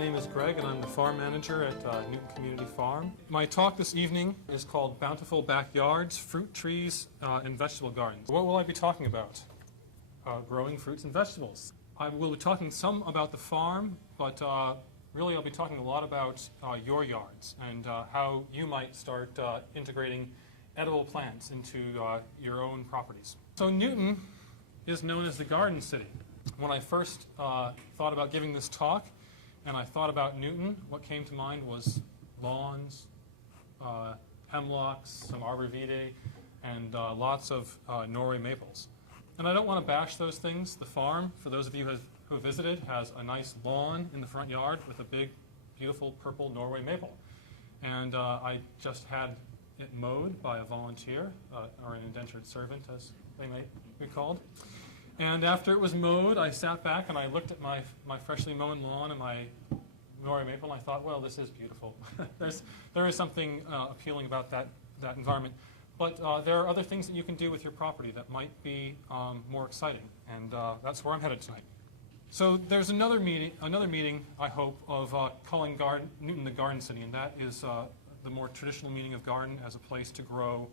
name is Greg, and I'm the farm manager at Newton Community Farm. My talk this evening is called Bountiful Backyards, Fruit Trees, and Vegetable Gardens. What will I be talking about? Growing fruits and vegetables. I will be talking some about the farm, but really I'll be talking a lot about your yards and how you might start integrating edible plants into your own properties. So Newton is known as the Garden City. When I first thought about giving this talk, and I thought about Newton, what came to mind was lawns, hemlocks, some arborvitae, and lots of Norway maples. And I don't want to bash those things. The farm, for those of you who have visited, has a nice lawn in the front yard with a big, beautiful purple Norway maple. And I just had it mowed by a volunteer, or an indentured servant, as they might be called. And after it was mowed, I sat back and I looked at my freshly mown lawn and my Norway maple, and I thought, well, this is beautiful. There is something appealing about that environment. But there are other things that you can do with your property that might be more exciting, and that's where I'm headed tonight. So there's another meeting, I hope, of calling Newton the Garden City, and that is the more traditional meaning of garden as a place to grow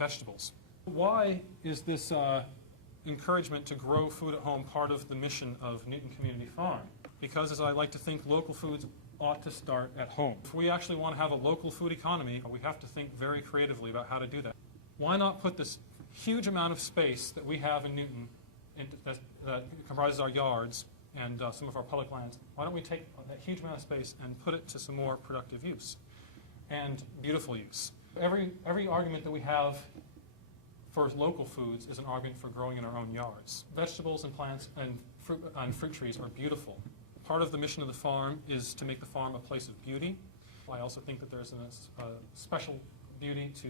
vegetables. Why is this encouragement to grow food at home part of the mission of Newton Community Farm? Because, as I like to think, local foods ought to start at home. If we actually want to have a local food economy, we have to think very creatively about how to do that. Why not put this huge amount of space that we have in Newton that comprises our yards and some of our public lands, why don't we take that huge amount of space and put it to some more productive use and beautiful use? Every argument that we have for local foods is an argument for growing in our own yards. Vegetables and plants and fruit trees are beautiful. Part of the mission of the farm is to make the farm a place of beauty. I also think that there's a special beauty to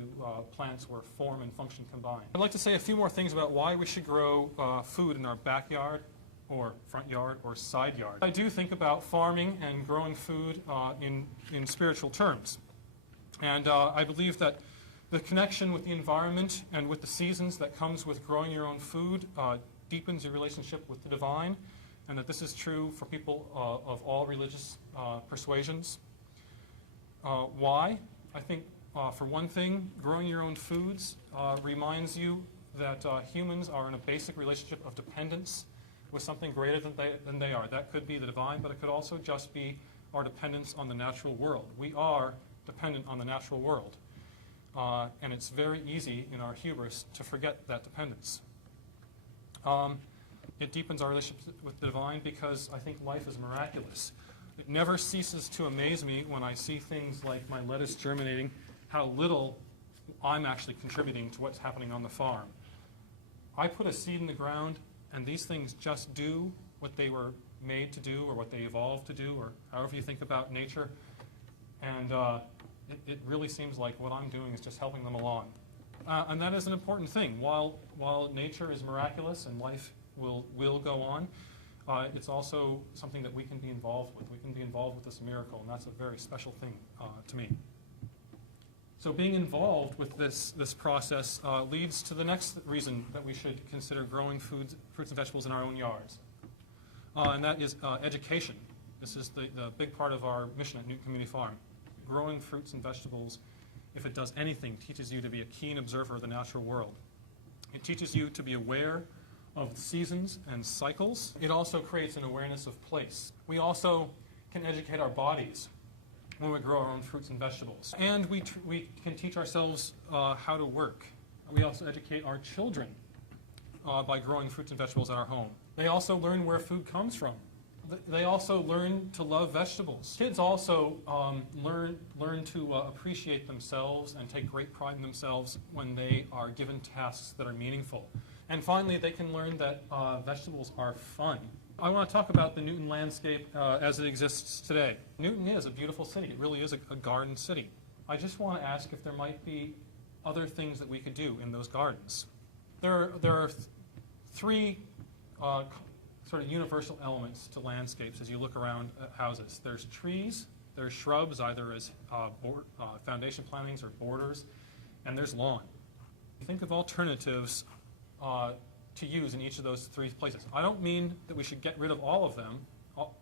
plants where form and function combine. I'd like to say a few more things about why we should grow food in our backyard or front yard or side yard. I do think about farming and growing food in spiritual terms. And I believe that the connection with the environment and with the seasons that comes with growing your own food deepens your relationship with the divine, and that this is true for people of all religious persuasions. Why? I think, for one thing, growing your own foods reminds you that humans are in a basic relationship of dependence with something greater than they are. That could be the divine, but it could also just be our dependence on the natural world. We are dependent on the natural world. And it's very easy in our hubris to forget that dependence. It deepens our relationship with the divine because I think life is miraculous. It never ceases to amaze me when I see things like my lettuce germinating, how little I'm actually contributing to what's happening on the farm. I put a seed in the ground, and these things just do what they were made to do or what they evolved to do, or however you think about nature. And it really seems like what I'm doing is just helping them along. And that is an important thing. While nature is miraculous and life will go on, it's also something that we can be involved with. We can be involved with this miracle, and that's a very special thing to me. So being involved with this process leads to the next reason that we should consider growing fruits and vegetables in our own yards. And that is education. This is the big part of our mission at Newton Community Farm. Growing fruits and vegetables, if it does anything, teaches you to be a keen observer of the natural world. It teaches you to be aware of seasons and cycles. It also creates an awareness of place. We also can educate our bodies when we grow our own fruits and vegetables. And we can teach ourselves how to work. We also educate our children by growing fruits and vegetables at our home. They also learn where food comes from. They also learn to love vegetables. Kids also learn to appreciate themselves and take great pride in themselves when they are given tasks that are meaningful. And finally, they can learn that vegetables are fun. I want to talk about the Newton landscape as it exists today. Newton is a beautiful city. It really is a garden city. I just want to ask if there might be other things that we could do in those gardens. There are three sort of universal elements to landscapes as you look around houses. There's trees, there's shrubs, either as foundation plantings or borders, and there's lawn. Think of alternatives to use in each of those three places. I don't mean that we should get rid of all of them,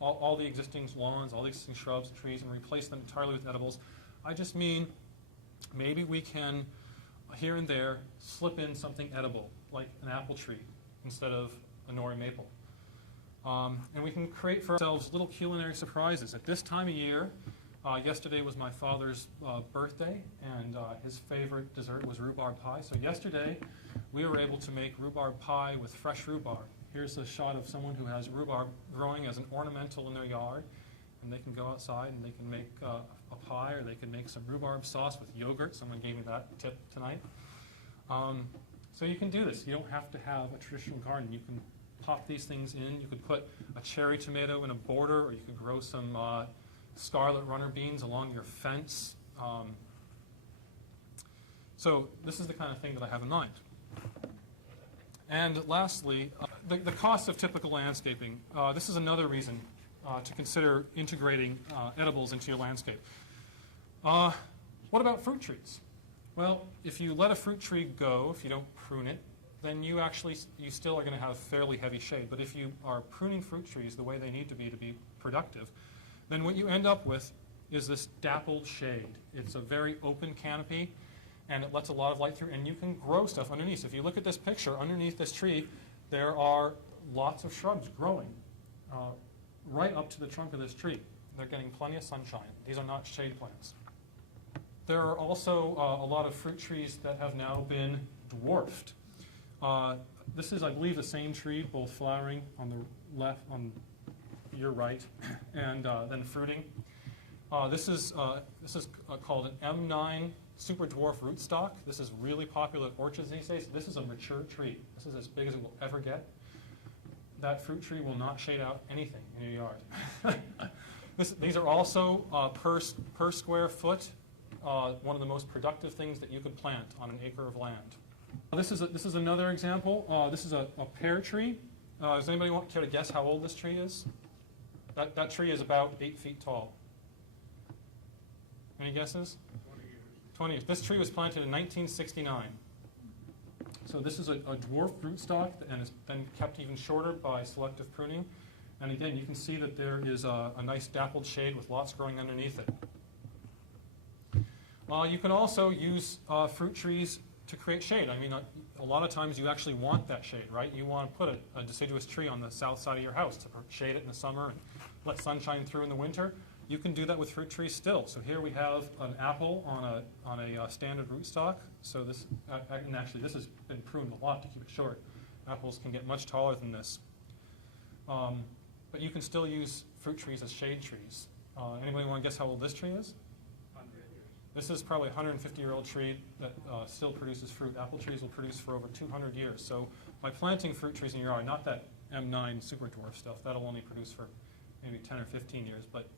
all the existing lawns, all the existing shrubs, trees, and replace them entirely with edibles. I just mean maybe we can, here and there, slip in something edible, like an apple tree instead of a nori maple. And we can create for ourselves little culinary surprises. At this time of year, yesterday was my father's birthday, and his favorite dessert was rhubarb pie. So yesterday, we were able to make rhubarb pie with fresh rhubarb. Here's a shot of someone who has rhubarb growing as an ornamental in their yard, and they can go outside and they can make a pie, or they can make some rhubarb sauce with yogurt. Someone gave me that tip tonight. So you can do this. You don't have to have a traditional garden. You can pop these things in. You could put a cherry tomato in a border, or you could grow some scarlet runner beans along your fence. So this is the kind of thing that I have in mind. And lastly, the cost of typical landscaping. This is another reason to consider integrating edibles into your landscape. What about fruit trees? Well, if you let a fruit tree go, if you don't prune it, then you still are going to have fairly heavy shade. But if you are pruning fruit trees the way they need to be productive, then what you end up with is this dappled shade. It's a very open canopy, and it lets a lot of light through, and you can grow stuff underneath. So if you look at this picture, underneath this tree, there are lots of shrubs growing right up to the trunk of this tree. They're getting plenty of sunshine. These are not shade plants. There are also a lot of fruit trees that have now been dwarfed. This is, I believe, the same tree, both flowering on the left, on your right, and then fruiting. This is called an M9 super dwarf rootstock. This is really popular at orchards these days. This is a mature tree. This is as big as it will ever get. That fruit tree will not shade out anything in your yard. These are also per square foot one of the most productive things that you could plant on an acre of land. This is another example. This is a pear tree. Does anybody care to guess how old this tree is? That tree is about 8 feet tall. Any guesses? 20 years. This tree was planted in 1969. So this is a dwarf rootstock, and it's been kept even shorter by selective pruning. And again, you can see that there is a nice dappled shade with lots growing underneath it. You can also use fruit trees to create shade. I mean, a lot of times you actually want that shade, right? You want to put a deciduous tree on the south side of your house to shade it in the summer and let sunshine through in the winter. You can do that with fruit trees still. So here we have an apple on a standard rootstock. So this, and actually this has been pruned a lot to keep it short. Apples can get much taller than this. But you can still use fruit trees as shade trees. Anybody want to guess how old this tree is? 100 years. This is probably a 150-year-old tree that still produces fruit. Apple trees will produce for over 200 years. So by planting fruit trees in your yard, not that M9 super dwarf stuff, that'll only produce for maybe 10 or 15 years. But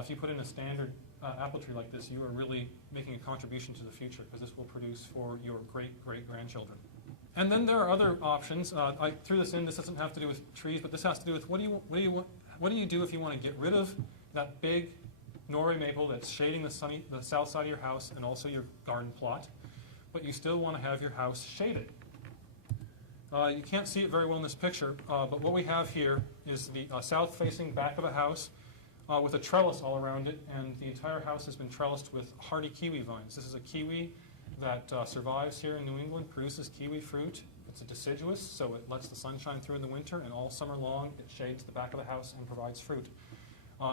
if you put in a standard apple tree like this, you are really making a contribution to the future, because this will produce for your great-great-grandchildren. And then there are other options. I threw this in. This doesn't have to do with trees, but this has to do with what do you do if you want to get rid of that big nori maple that's shading the south side of your house and also your garden plot, but you still want to have your house shaded. You can't see it very well in this picture, but what we have here is the south-facing back of a house with a trellis all around it, and the entire house has been trellised with hardy kiwi vines. This is a kiwi that survives here in New England, produces kiwi fruit. It's a deciduous, so it lets the sunshine through in the winter, and all summer long it shades the back of the house and provides fruit.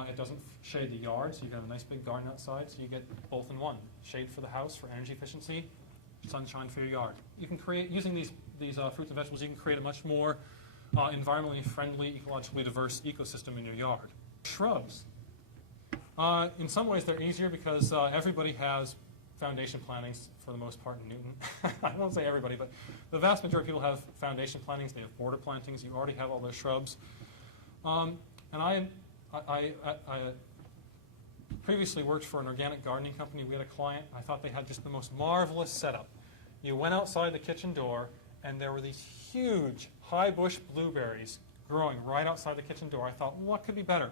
It doesn't shade the yard, so you can have a nice big garden outside, so you get both in one. Shade for the house for energy efficiency, sunshine for your yard. You can create, using these fruits and vegetables, you can create a much more environmentally friendly, ecologically diverse ecosystem in your yard. Shrubs. In some ways they're easier because everybody has foundation plantings for the most part in Newton. I won't say everybody, but the vast majority of people have foundation plantings. They have border plantings. You already have all those shrubs. And I previously worked for an organic gardening company. We had a client. I thought they had just the most marvelous setup. You went outside the kitchen door, and there were these huge high bush blueberries growing right outside the kitchen door. I thought, what could be better?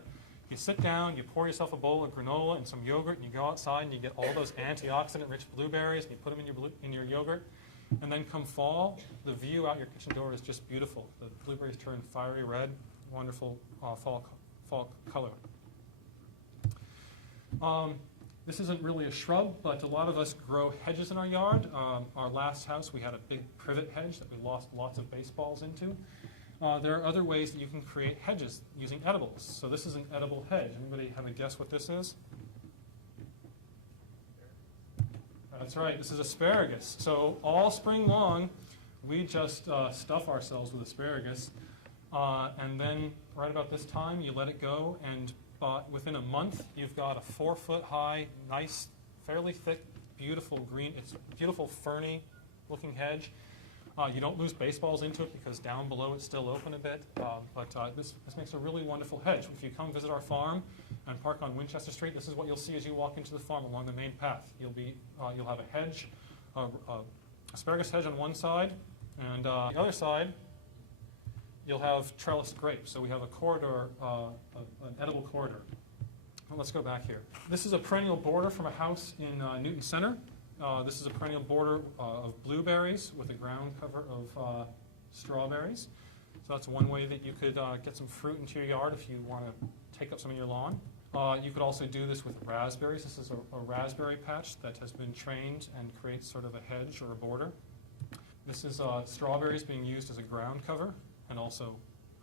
You sit down, you pour yourself a bowl of granola and some yogurt, and you go outside and you get all those antioxidant-rich blueberries, and you put them in your yogurt. And then come fall, the view out your kitchen door is just beautiful. The blueberries turn fiery red, wonderful fall color. This isn't really a shrub, but a lot of us grow hedges in our yard. Our last house, we had a big privet hedge that we lost lots of baseballs into. There are other ways that you can create hedges using edibles. So this is an edible hedge. Anybody have a guess what this is? That's right, this is asparagus. So all spring long, we just stuff ourselves with asparagus. And then right about this time, you let it go, and within a month, you've got a 4-foot-high, nice, fairly thick, beautiful green, it's a beautiful ferny looking hedge. You don't lose baseballs into it because down below it's still open a bit, but this makes a really wonderful hedge. If you come visit our farm and park on Winchester Street, this is what you'll see as you walk into the farm along the main path. You'll have a hedge, asparagus hedge on one side, and the other side you'll have trellised grapes. So we have a corridor, an edible corridor. Well, let's go back here. This is a perennial border from a house in Newton Center. This is a perennial border of blueberries with a ground cover of strawberries. So that's one way that you could get some fruit into your yard if you want to take up some of your lawn. You could also do this with raspberries. This is a raspberry patch that has been trained and creates sort of a hedge or a border. This is strawberries being used as a ground cover and also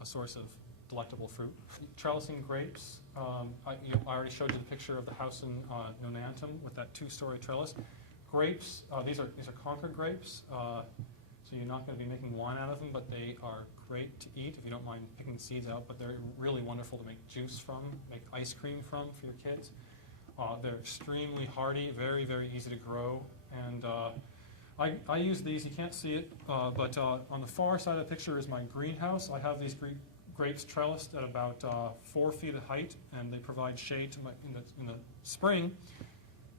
a source of delectable fruit. Trellising grapes. I already showed you the picture of the house in Nonantum with that 2-story trellis. Grapes, these are Concord grapes, so you're not going to be making wine out of them, but they are great to eat if you don't mind picking the seeds out, but they're really wonderful to make juice from, make ice cream from for your kids. They're extremely hardy, very, very easy to grow, and I use these, you can't see it, but on the far side of the picture is my greenhouse. I have these grapes trellised at about 4 feet of height, and they provide shade to in the spring.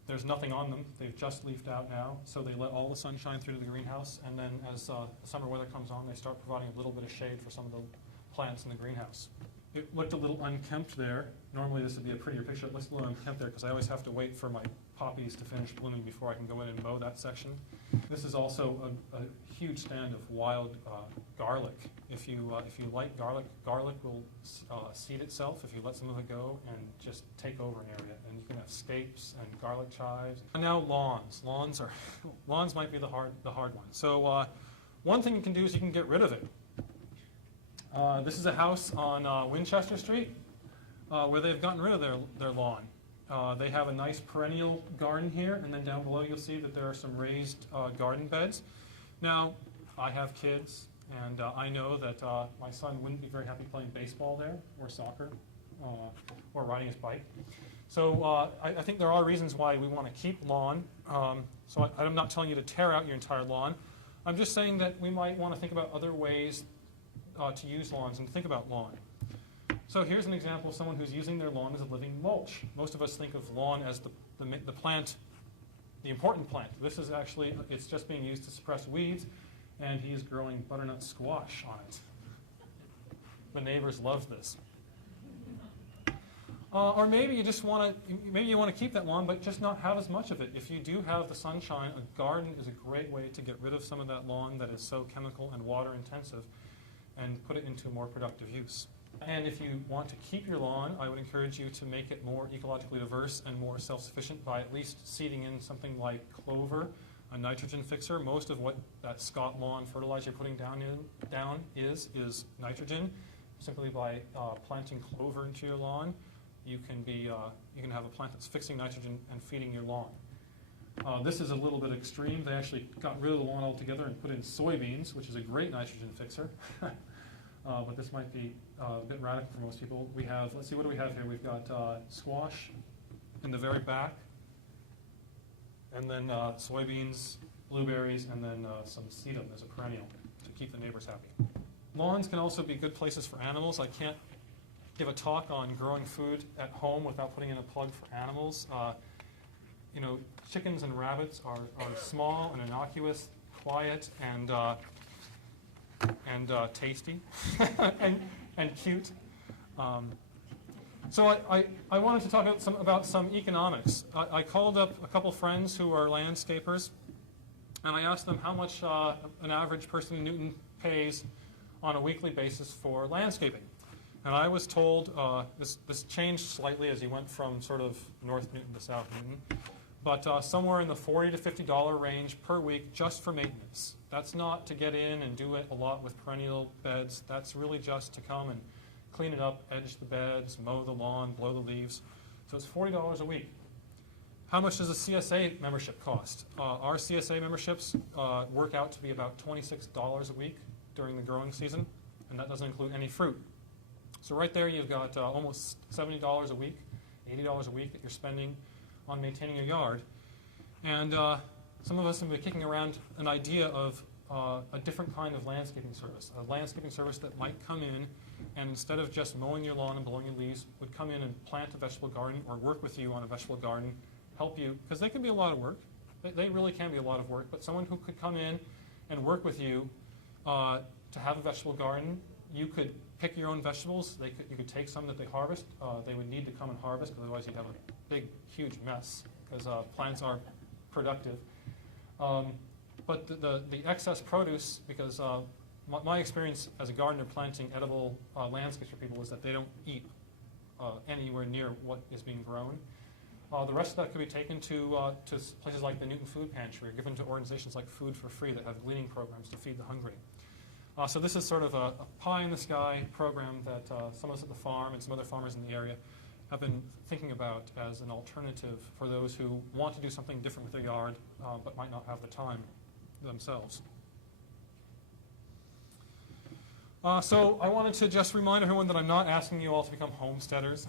There's nothing on them. They've just leafed out now, so they let all the sunshine through to the greenhouse, and then as the summer weather comes on, they start providing a little bit of shade for some of the plants in the greenhouse. It looked a little unkempt there. Normally this would be a prettier picture. It looks a little unkempt there because I always have to wait for my poppies to finish blooming before I can go in and mow that section. This is also a huge stand of wild garlic. If you like garlic, garlic will seed itself if you let some of it go and just take over an area. And you can have scapes and garlic chives. And now lawns. Lawns might be the hard one. So one thing you can do is you can get rid of it. This is a house on Winchester Street where they've gotten rid of their lawn. They have a nice perennial garden here, and then down below you'll see that there are some raised garden beds. Now, I have kids, and I know that my son wouldn't be very happy playing baseball there, or soccer, or riding his bike. So I think there are reasons why we want to keep lawn. So I'm not telling you to tear out your entire lawn. I'm just saying that we might want to think about other ways to use lawns and think about lawn. So here's an example of someone who's using their lawn as a living mulch. Most of us think of lawn as the plant, the important plant. This is actually, it's just being used to suppress weeds, and he's growing butternut squash on it. The neighbors love this. Or maybe you just want to keep that lawn, but just not have as much of it. If you do have the sunshine, a garden is a great way to get rid of some of that lawn that is so chemical and water intensive, and put it into more productive use. And if you want to keep your lawn, I would encourage you to make it more ecologically diverse and more self-sufficient by at least seeding in something like clover, a nitrogen fixer. Most of what that Scott lawn fertilizer you're putting down is nitrogen. Simply by planting clover into your lawn, you can have a plant that's fixing nitrogen and feeding your lawn. This is a little bit extreme. They actually got rid of the lawn altogether and put in soybeans, which is a great nitrogen fixer. But this might be a bit radical for most people. We have, let's see, what do we have here? We've got squash in the very back, and then soybeans, blueberries, and then some sedum as a perennial to keep the neighbors happy. Lawns can also be good places for animals. I can't give a talk on growing food at home without putting in a plug for animals. Chickens and rabbits are small and innocuous, quiet, and tasty and cute. So I wanted to talk about some economics. I called up a couple friends who are landscapers, and I asked them how much an average person in Newton pays on a weekly basis for landscaping. And I was told, this changed slightly as you went from sort of North Newton to South Newton, but somewhere in the $40 to $50 range per week just for maintenance. That's not to get in and do it a lot with perennial beds. That's really just to come and clean it up, edge the beds, mow the lawn, blow the leaves. So it's $40 a week. How much does a CSA membership cost? Our CSA memberships work out to be about $26 a week during the growing season, and that doesn't include any fruit. So right there you've got almost $70 a week, $80 a week that you're spending on maintaining your yard. And some of us have been kicking around an idea of a different kind of landscaping service, a landscaping service that might come in and instead of just mowing your lawn and blowing your leaves, would come in and plant a vegetable garden or work with you on a vegetable garden, help you, because they can be a lot of work. They really can be a lot of work, but someone who could come in and work with you to have a vegetable garden, you could pick your own vegetables. You could take some that they harvest. They would need to come and harvest, because otherwise you'd have a big, huge mess, because plants are productive. But the excess produce, because my experience as a gardener planting edible landscapes for people is that they don't eat anywhere near what is being grown. The rest of that could be taken to places like the Newton Food Pantry, or given to organizations like Food for Free that have gleaning programs to feed the hungry. So this is sort of a pie-in-the-sky program that some of us at the farm and some other farmers in the area have been thinking about as an alternative for those who want to do something different with their yard but might not have the time themselves. So I wanted to just remind everyone that I'm not asking you all to become homesteaders.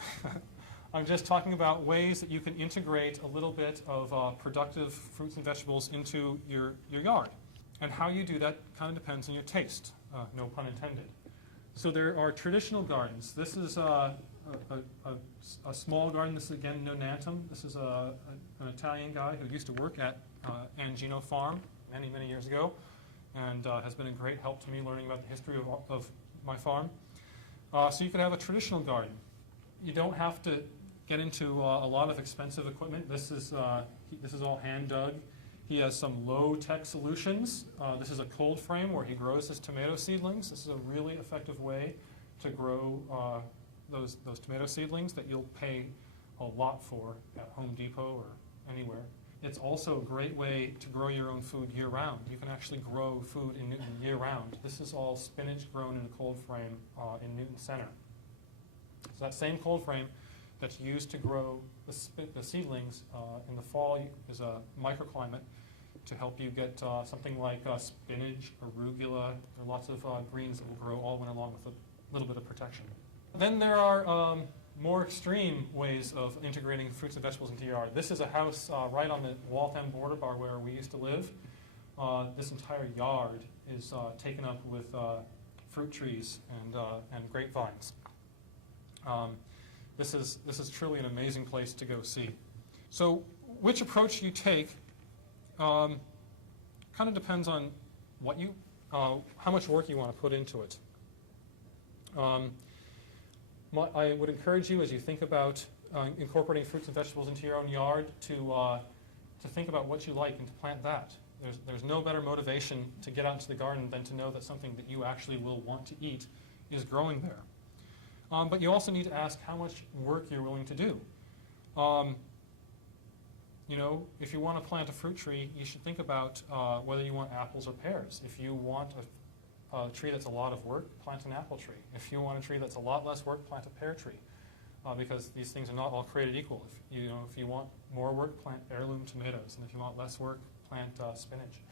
I'm just talking about ways that you can integrate a little bit of productive fruits and vegetables into your yard. And how you do that kind of depends on your taste, no pun intended. So there are traditional gardens. This is a small garden. This is, again, Nonantum. This is an Italian guy who used to work at Angino Farm many, many years ago, and has been a great help to me learning about the history of my farm. So you could have a traditional garden. You don't have to get into a lot of expensive equipment. This is all hand dug. He has some low-tech solutions. This is a cold frame where he grows his tomato seedlings. This is a really effective way to grow those tomato seedlings that you'll pay a lot for at Home Depot or anywhere. It's also a great way to grow your own food year-round. You can actually grow food in Newton year-round. This is all spinach grown in a cold frame in Newton Center. So that same cold frame that's used to grow the seedlings in the fall is a microclimate to help you get something like spinach, arugula. There are lots of greens that will grow all winter long with a little bit of protection. Then there are more extreme ways of integrating fruits and vegetables into your yard. This is a house right on the Waltham border bar where we used to live. This entire yard is taken up with fruit trees and grapevines. This is truly an amazing place to go see. So which approach you take kind of depends on what you, how much work you want to put into it. I would encourage you, as you think about incorporating fruits and vegetables into your own yard, to think about what you like and to plant that. There's no better motivation to get out into the garden than to know that something that you actually will want to eat is growing there. But you also need to ask how much work you're willing to do. You know, if you want to plant a fruit tree, you should think about whether you want apples or pears. If you want a tree that's a lot of work, plant an apple tree. If you want a tree that's a lot less work, plant a pear tree, because these things are not all created equal. If you want more work, plant heirloom tomatoes, and if you want less work, plant spinach.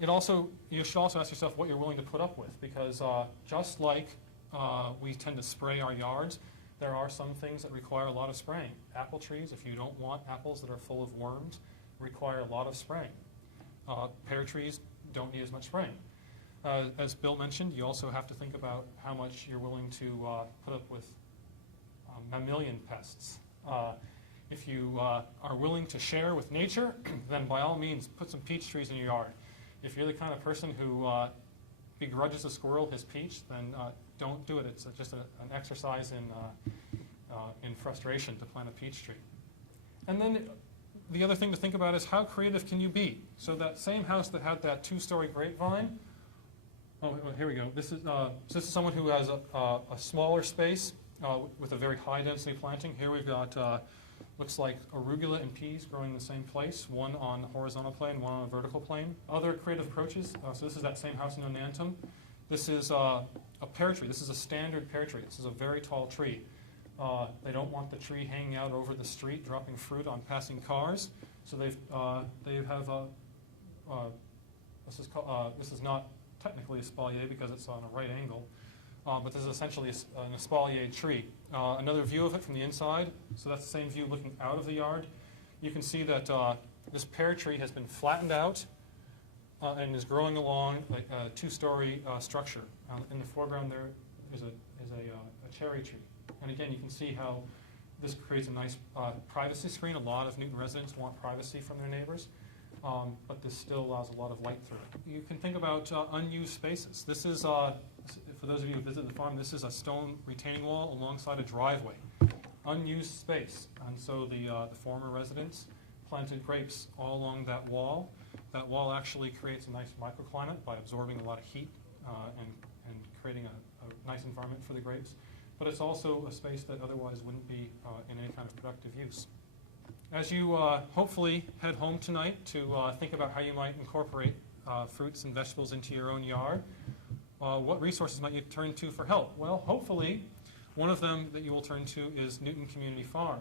You should also ask yourself what you're willing to put up with, because just like we tend to spray our yards, there are some things that require a lot of spraying. Apple trees, if you don't want apples that are full of worms, require a lot of spraying. Pear trees don't need as much spraying. As Bill mentioned, you also have to think about how much you're willing to put up with mammalian pests. If you are willing to share with nature, then by all means put some peach trees in your yard. If you're the kind of person who begrudges a squirrel his peach, then don't do it. It's just an exercise in frustration to plant a peach tree. And then the other thing to think about is how creative can you be? So that same house that had that 2-story grapevine, Here we go. This is someone who has a smaller space with a very high density planting. Here we've got looks like arugula and peas growing in the same place, one on the horizontal plane, one on a vertical plane. Other creative approaches, so this is that same house in Nonantum. This is a pear tree. This is a standard pear tree. This is a very tall tree. They don't want the tree hanging out over the street, dropping fruit on passing cars. So they have this is not technically espalier because it's on a right angle, but this is essentially an espalier tree. Another view of it from the inside, so that's the same view looking out of the yard. You can see that this pear tree has been flattened out and is growing along a two-story structure. In the foreground there is a cherry tree. And again, you can see how this creates a nice privacy screen. A lot of Newton residents want privacy from their neighbors. But this still allows a lot of light through it. You can think about unused spaces. This is, for those of you who visited the farm, this is a stone retaining wall alongside a driveway. Unused space. And so the former residents planted grapes all along that wall. That wall actually creates a nice microclimate by absorbing a lot of heat and creating a nice environment for the grapes. But it's also a space that otherwise wouldn't be in any kind of productive use. As you hopefully head home tonight to think about how you might incorporate fruits and vegetables into your own yard, what resources might you turn to for help? Well, hopefully, one of them that you will turn to is Newton Community Farm.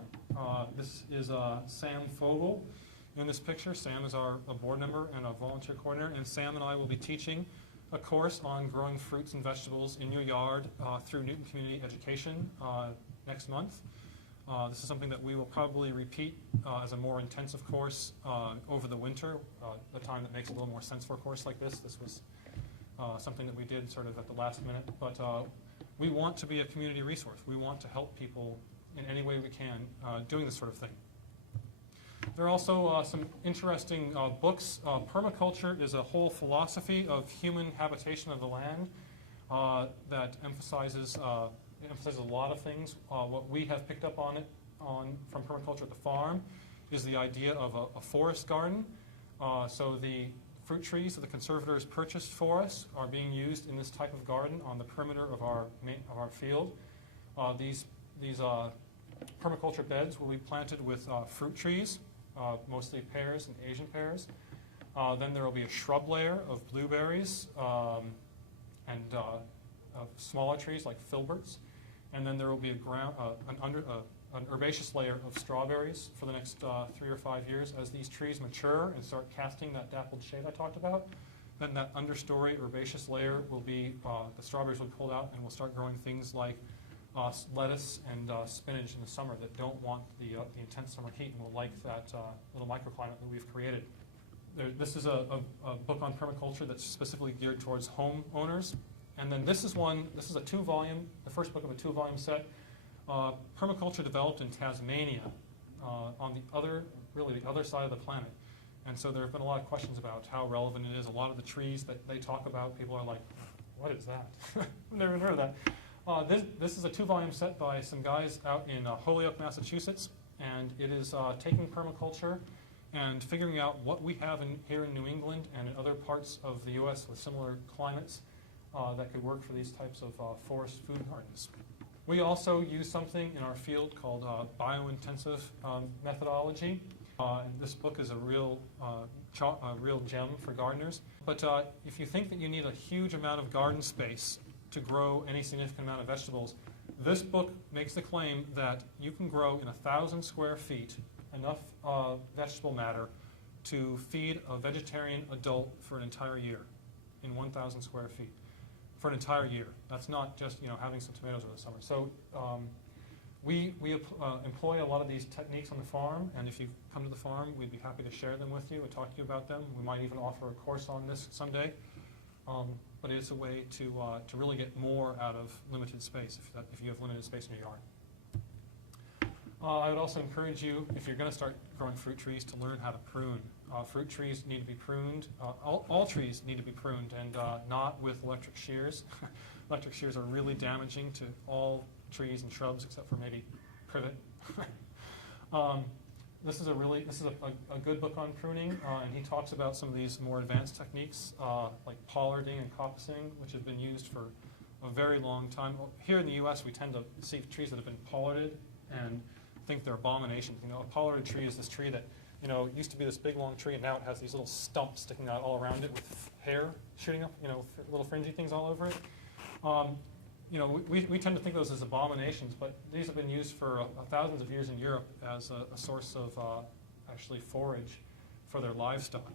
This is Sam Fogel in this picture. Sam is a board member and a volunteer coordinator, and Sam and I will be teaching a course on growing fruits and vegetables in your yard through Newton Community Education next month. This is something that we will probably repeat as a more intensive course over the winter, the time that makes a little more sense for a course like this. This was something that we did sort of at the last minute, but we want to be a community resource. We want to help people in any way we can doing this sort of thing. There are also some interesting books. Permaculture is a whole philosophy of human habitation of the land that emphasizes a lot of things. What we have picked up on from permaculture at the farm is the idea of a forest garden. So the fruit trees that the conservators purchased for us are being used in this type of garden on the perimeter of our field. These permaculture beds will be planted with fruit trees, mostly pears and Asian pears. Then there will be a shrub layer of blueberries and smaller trees like filberts. And then there will be an herbaceous layer of strawberries for the next 3 or 5 years. As these trees mature and start casting that dappled shade I talked about, then that understory herbaceous layer will be, the strawberries will be pulled out and we'll start growing things like lettuce and spinach in the summer that don't want the intense summer heat and will like that little microclimate that we've created. This is a book on permaculture that's specifically geared towards homeowners. And then this is a 2-volume, the first book of a 2-volume set. Permaculture developed in Tasmania on the other side of the planet. And so there have been a lot of questions about how relevant it is. A lot of the trees that they talk about, people are like, what is that? I've never heard of that. This is a 2-volume set by some guys out in Holyoke, Massachusetts. And it is taking permaculture and figuring out what we have here in New England and in other parts of the U.S. with similar climates that could work for these types of forest food gardens. We also use something in our field called biointensive methodology. And this book is a real gem for gardeners. But if you think that you need a huge amount of garden space to grow any significant amount of vegetables, this book makes the claim that you can grow in 1,000 square feet enough vegetable matter to feed a vegetarian adult for an entire year in 1,000 square feet. For an entire year. That's not just having some tomatoes over the summer. So we employ a lot of these techniques on the farm, and if you come to the farm, we'd be happy to share them with you and talk to you about them. We might even offer a course on this someday. But it's a way to really get more out of limited space if you have limited space in your yard. I would also encourage you, if you're going to start growing fruit trees, to learn how to prune. Fruit trees need to be pruned. All trees need to be pruned, and not with electric shears. Electric shears are really damaging to all trees and shrubs except for maybe privet. this is a good book on pruning, and he talks about some of these more advanced techniques like pollarding and copicing, which have been used for a very long time. Here in the U.S., we tend to see trees that have been pollarded and think they're abominations. You know, a pollarded tree is this tree that, you know, used to be this big long tree, and now it has these little stumps sticking out all around it with hair shooting up, you know, little fringy things all over it. You know, we tend to think of those as abominations, but these have been used for thousands of years in Europe as a source of actually forage for their livestock.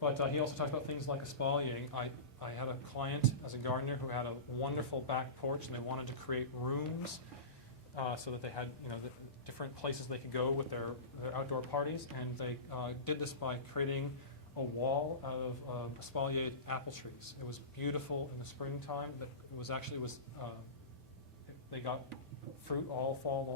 But he also talked about things like espalier. I had a client as a gardener who had a wonderful back porch, and they wanted to create rooms so that they had, you know, the different places they could go with their outdoor parties, and they did this by creating a wall out of espalier apple trees. It was beautiful in the springtime. They got fruit all fall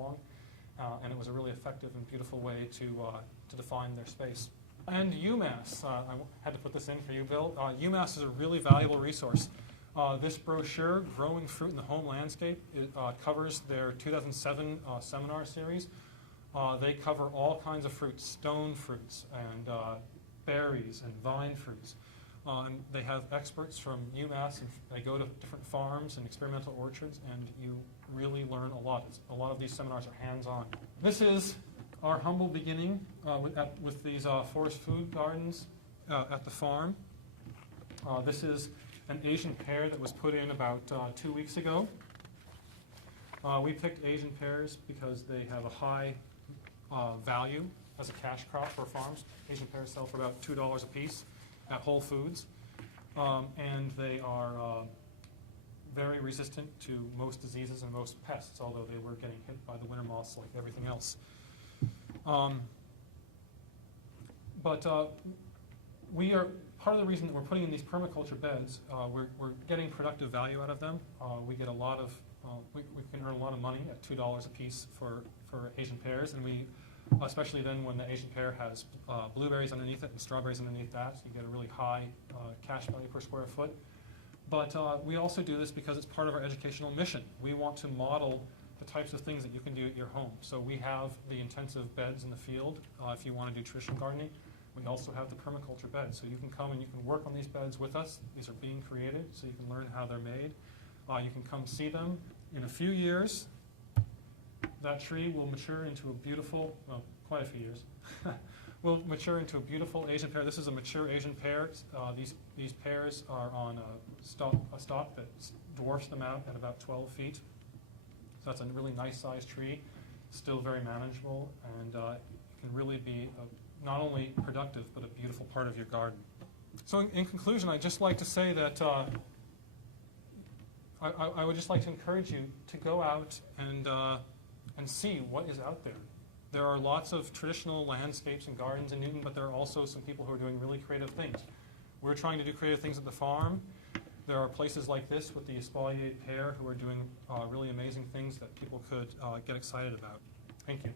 long, and it was a really effective and beautiful way to define their space. And UMass, I had to put this in for you, Bill. UMass is a really valuable resource. This brochure, Growing Fruit in the Home Landscape, covers their 2007 seminar series. They cover all kinds of fruits, stone fruits, and berries, and vine fruits. And they have experts from UMass, and they go to different farms and experimental orchards, and you really learn a lot. A lot of these seminars are hands-on. This is our humble beginning with these forest food gardens at the farm. This is an Asian pear that was put in about 2 weeks ago. We picked Asian pears because they have a high value as a cash crop for farms. Asian pears sell for about $2 a piece at Whole Foods, and they are very resistant to most diseases and most pests, although they were getting hit by the winter moths like everything else. We are part of the reason that we're putting in these permaculture beds. We're getting productive value out of them. We get a lot of we can earn a lot of money at $2 a piece for Asian pears, and we especially then when the Asian pear has blueberries underneath it and strawberries underneath that, so you get a really high cash value per square foot. But we also do this because it's part of our educational mission. We want to model the types of things that you can do at your home. So we have the intensive beds in the field if you want to do traditional gardening. We also have the permaculture beds. So you can come and you can work on these beds with us. These are being created, so you can learn how they're made. You can come see them. In a few years, that tree will mature into a beautiful, well, quite a few years, will mature into a beautiful Asian pear. This is a mature Asian pear. These pears are on a stalk that dwarfs them out at about 12 feet. So that's a really nice sized tree, still very manageable, and it can really be not only productive, but a beautiful part of your garden. So in conclusion, I'd just like to say that I would just like to encourage you to go out and see what is out there. There are lots of traditional landscapes and gardens in Newton, but there are also some people who are doing really creative things. We're trying to do creative things at the farm. There are places like this with the espalier pear who are doing really amazing things that people could get excited about. Thank you.